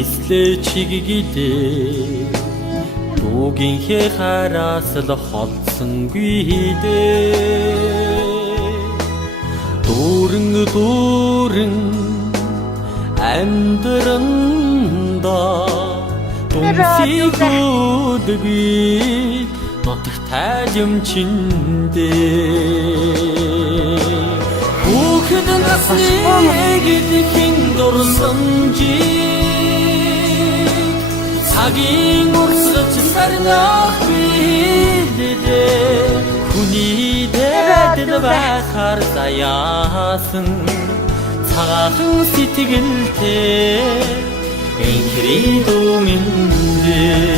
Ислээ чиггидээ дүүгийнхээ хараас л холдсонгүй дээ дүүрэн амьдранда дүнсийгүүдгүй нутагтай юм чиндээ Хүүхэд насны гэдэхин дурсамжийг цагийн урсгаж сарнах билдээ Хүний дэдэд байхаар заяасан цагаахан сэтгэлтэй энхри дүмэндээ